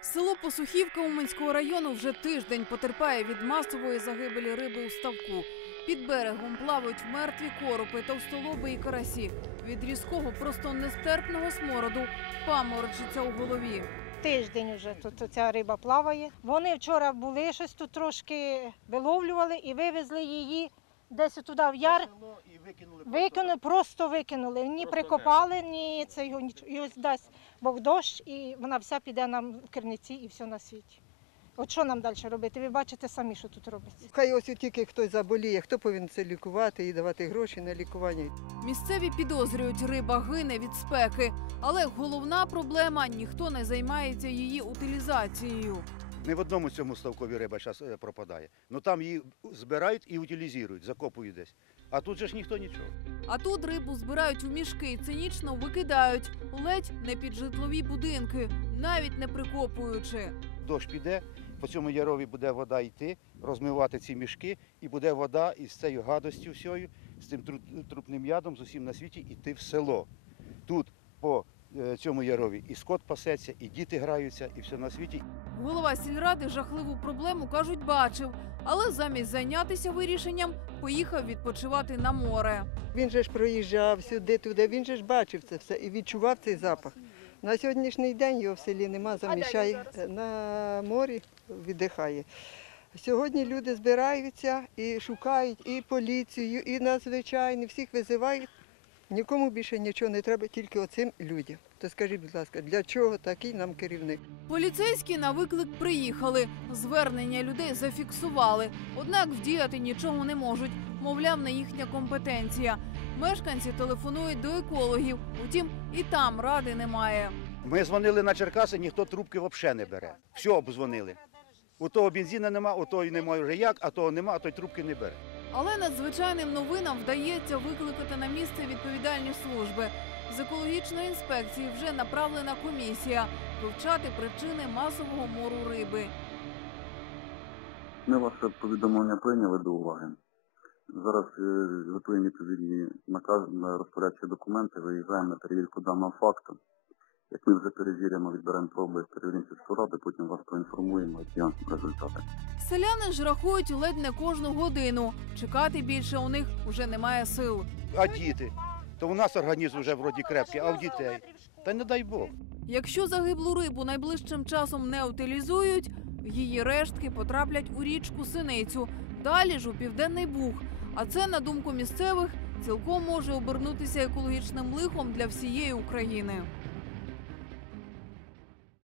Село Посухівка Уманського району вже тиждень потерпає від масової загибелі риби у ставку. Під берегом плавають мертві коропи, товстолоби і карасі. Від різкого, просто нестерпного смороду паморочиться у голові. Тиждень вже тут ця риба плаває. Вони вчора були щось тут трошки виловлювали і вивезли її десь туди в яр. Викинули, просто викинули. Ні прикопали, ні це його нічого. І ось дасть Бог дощ, і вона вся піде нам в керниці і все на світі. От що нам далі робити? Ви бачите самі, що тут робиться. Хай ось тільки хтось заболіє, хто повинен це лікувати і давати гроші на лікування. Місцеві підозрюють, риба гине від спеки. Але головна проблема ніхто не займається її утилізацією. Не в одному цьому ставкові риба зараз пропадає. Ну там її збирають і утилізують, закопують десь. А тут же ж ніхто нічого. А тут рибу збирають у мішки і цинічно викидають ледь не під житлові будинки, навіть не прикопуючи. Дощ піде, по цьому ярові буде вода йти, розмивати ці мішки, і буде вода із цією гадостю всьою, з цим тру- трупним ядом з усім на світі йти в село. Тут по е, цьому ярові і скот пасеться, і діти граються, і все на світі. Голова сільради жахливу проблему кажуть, бачив, але замість зайнятися вирішенням поїхав відпочивати на море. Він же ж проїжджав сюди, туди, він же ж бачив це все і відчував цей запах. На сьогоднішній день його в селі нема, заміщає на морі, віддихає. Сьогодні люди збираються і шукають і поліцію, і надзвичайні, всіх визивають. Нікому більше нічого не треба, тільки оцим людям. То скажіть, будь ласка, для чого такий нам керівник? Поліцейські на виклик приїхали. Звернення людей зафіксували. Однак вдіяти нічого не можуть. Мовляв, не їхня компетенція. Мешканці телефонують до екологів. Утім, і там ради немає. Ми дзвонили на Черкаси, ніхто трубки взагалі не бере. Все обдзвонили. У того бензину нема, у того й немає вже як, а того нема, а той трубки не бере. Але надзвичайним новинам вдається викликати на місце відповідальні служби. З екологічної інспекції вже направлена комісія вивчати причини масового мору риби. Ми ваше повідомлення прийняли до уваги. Зараз е, готуємо відповідні розпорядчі документи, виїжджаємо на перевірку даного факту. Як ми вже перевіримо, відберемо проби перевіримо сільську потім вас проінформуємо, які результати. Селяни ж рахують ледь не кожну годину. Чекати більше у них вже немає сил. А діти? То у нас організм вже вроді крепкий, а у дітей? Та не дай Бог. Якщо загиблу рибу найближчим часом не утилізують, її рештки потраплять у річку Синицю, далі ж у південний Буг. А це, на думку місцевих, цілком може обернутися екологічним лихом для всієї України.